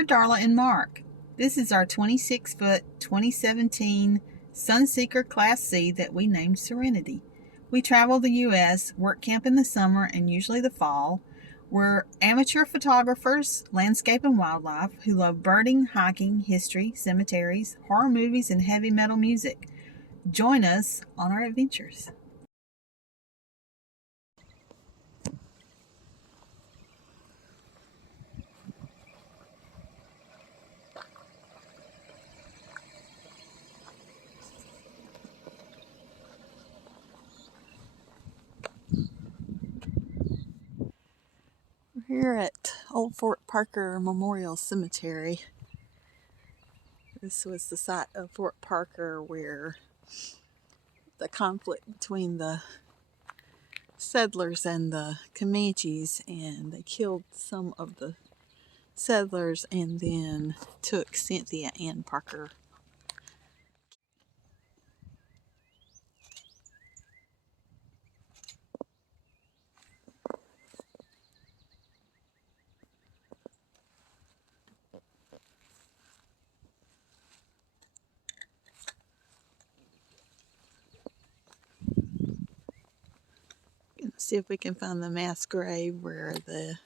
We're Darla and Mark. This is our 26-foot 2017 Sunseeker Class C that we named Serenity. We travel the U.S., work camp in the summer and usually the fall. We're amateur photographers, landscape and wildlife, who love birding, hiking, history, cemeteries, horror movies, and heavy metal music. Join us on our adventures. We're here at Old Fort Parker Memorial Cemetery. This was the site of Fort Parker where the conflict between the settlers and the Comanches, and they killed some of the settlers and then took Cynthia and Parker. Let's see if we can find the mass grave where the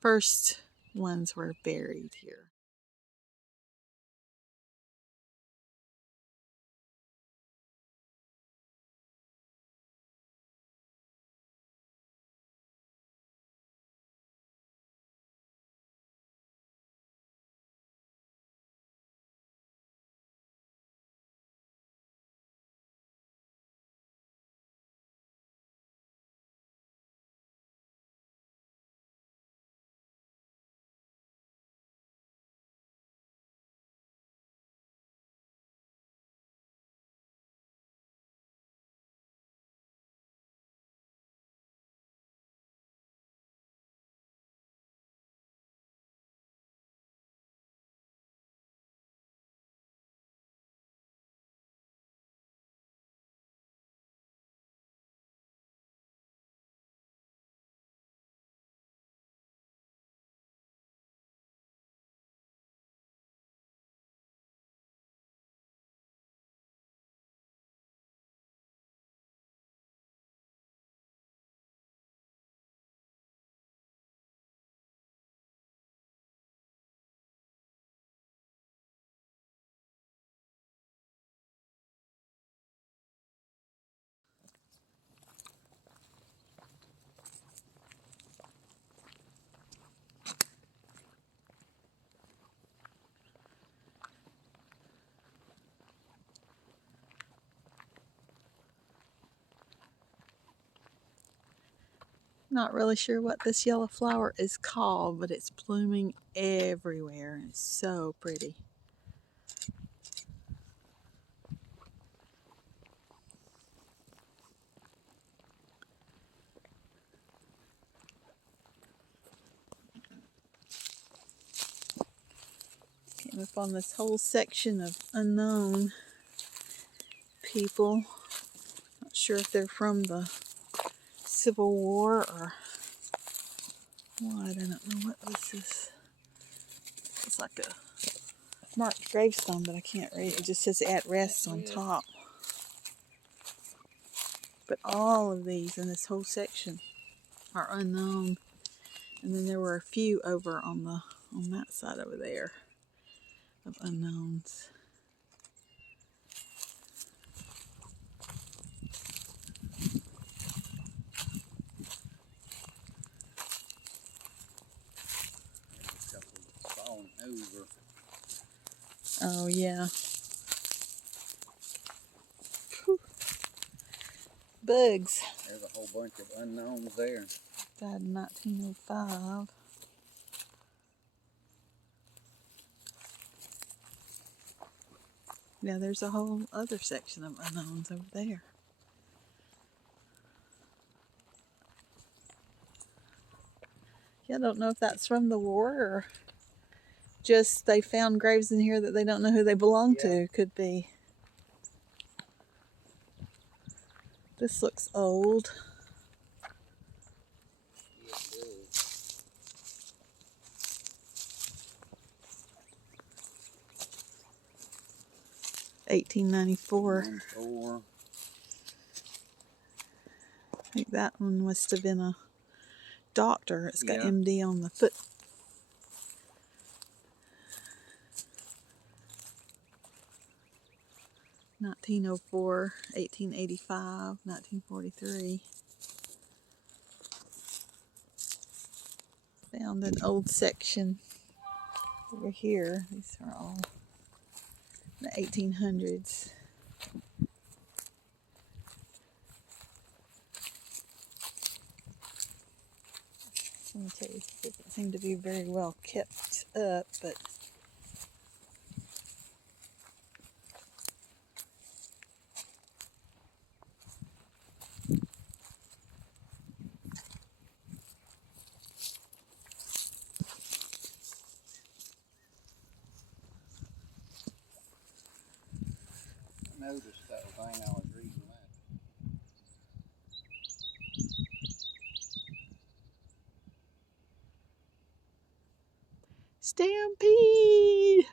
first ones were buried here. Not really sure what this yellow flower is called, but it's blooming everywhere. It's so pretty. Came up on this whole section of unknown people. Not sure if they're from the Civil War or what. I don't know what this is. It's like a marked gravestone, but I can't read it. It just says "at rest" on top. But all of these in this whole section are unknown. And then there were a few over on that side over there of unknowns. Oh yeah. Bugs. There's a whole bunch of unknowns there. Died in 1905. Yeah, there's a whole other section of unknowns over there. Yeah, I don't know if that's from the war or just they found graves in here that they don't know who they belong to. Could be. This looks old. 1894. 94. I think that one must have been a doctor. It's got Yeah. MD on the foot. 1904, 1885, 1943. Found an old section over here. These are all the 1800s. It doesn't seem to be very well kept up, but I noticed that thing I was reading that. Stampede!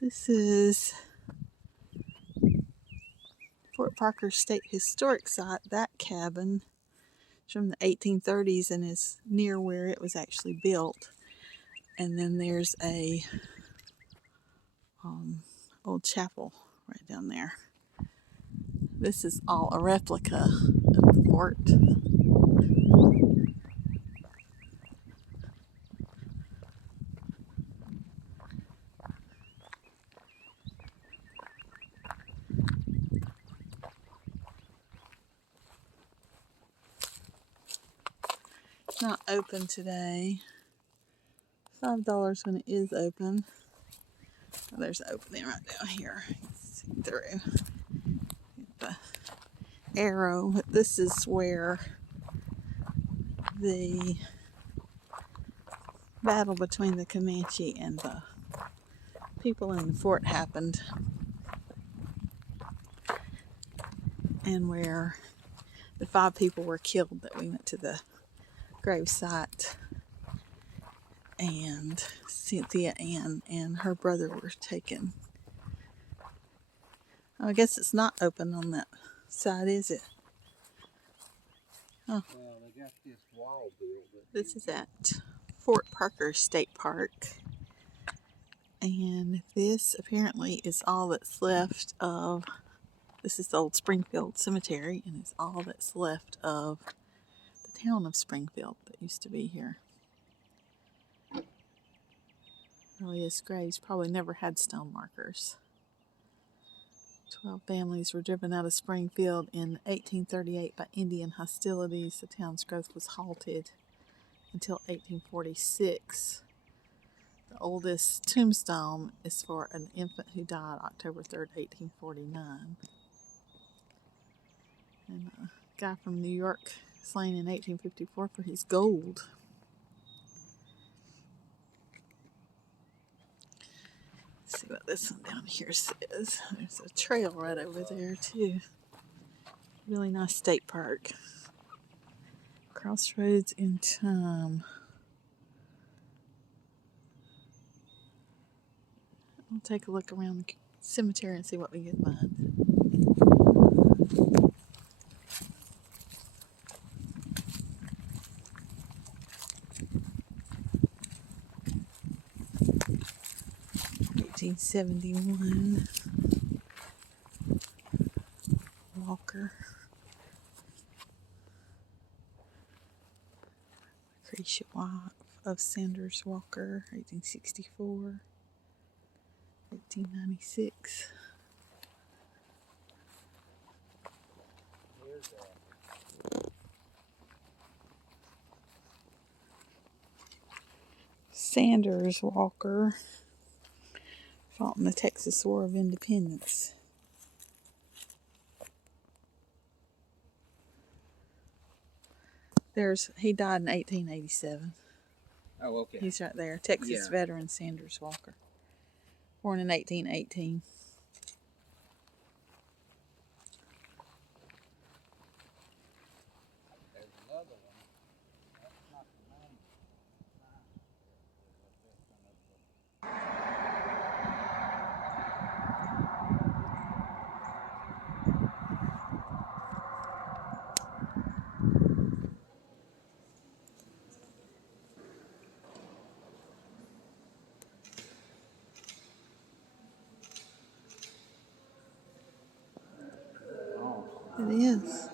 This is Fort Parker State Historic Site. That cabin is from the 1830s and is near where it was actually built. And then there's a old chapel right down there. This is all a replica of the fort. It's not open today. $5 when it is open. Well, there's an opening right down here. Through the arrow. This is where the battle between the Comanche and the people in the fort happened, and where the 5 people were killed that we went to the grave site, and Cynthia Ann and her brother were taken. I guess it's not open on that side, is it? Well, they got this wall built. This is at Fort Parker State Park. And this apparently is all that's left of, this is the old Springfield Cemetery, and it's all that's left of the town of Springfield that used to be here. Earliest graves probably never had stone markers. 12 families were driven out of Springfield in 1838 by Indian hostilities. The town's growth was halted until 1846. The oldest tombstone is for an infant who died October 3rd, 1849. And a guy from New York slain in 1854 for his gold. Let's see what this one down here says. There's a trail right over there too. Really nice state park. Crossroads in Time. I'll take a look around the cemetery and see what we can find. $1871. Walker. Lucretia Wife of Sanders Walker, 1864. 1896. Sanders Walker fought in the Texas War of Independence. He died in 1887. Oh, okay. He's right there. Texas veteran Sanders Walker. Born in 1818. There's another one. That's not the main one. That sign up there. It is.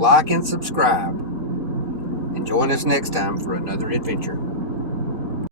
Like and subscribe. And join us next time for another adventure.